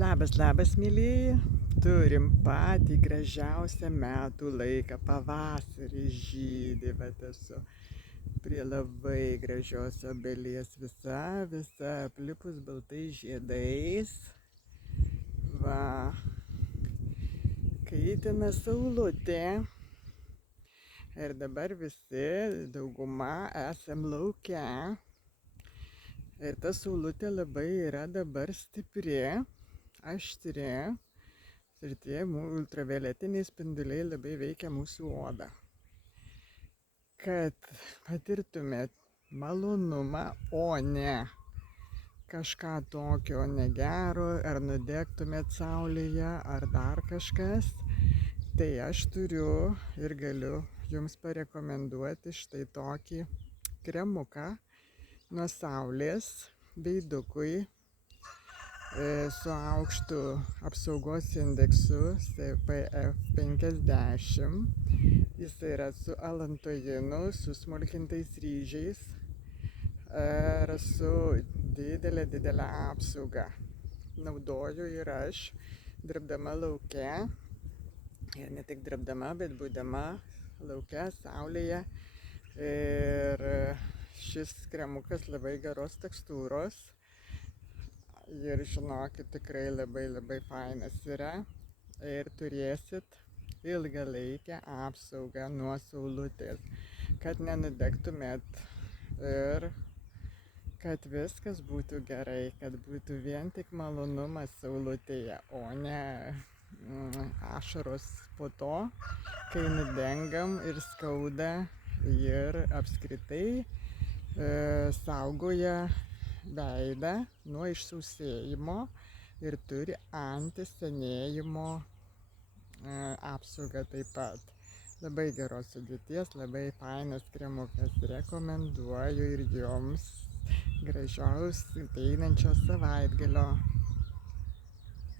Labas, labas, mielieji. Turim patį gražiausią metų laiką, pavasarį žydi, bet esu prie labai gražios obelies, visa aplipus baltais žiedais. Va, kaitina saulutė. Ir dabar visi, dauguma, esam lauke. Ir ta saulutė labai yra dabar stipri, aštri. Ir tie ultravioletiniai spinduliai labai veikia mūsų odą. Kad patirtumėt malonumą, o ne kažką tokio negero, ar nudegtumėt saulėje, ar dar kažkas, tai aš turiu ir galiu jums parekomenduoti štai tokį kremuką nuo saulės veidukui su aukštu apsaugos indeksu SPF 50. Jis yra su alantoinu, su smulkintais ryžiais ir su didelė apsauga. Naudoju ir aš, dirbdama lauke. Ir ne tik dirbdama, bet būdama lauke, saulėje. Ir šis kremukas labai geros tekstūros. Ir žinokit, tikrai labai fainas yra. Ir turėsit ilgalaikę apsaugą nuo saulutės, kad nenudegtumėt ir kad viskas būtų gerai, kad būtų vien tik malonumas saulutėje, o ne ašaros po to, kai nudengam ir skauda ir apskritai saugoja veidą nuo išsausėjimo ir turi antisenėjimo apsaugą taip pat. Labai geros sudėties, labai fainas kremukas, rekomenduoju ir jums gražiaus ateinančio savaitgalio.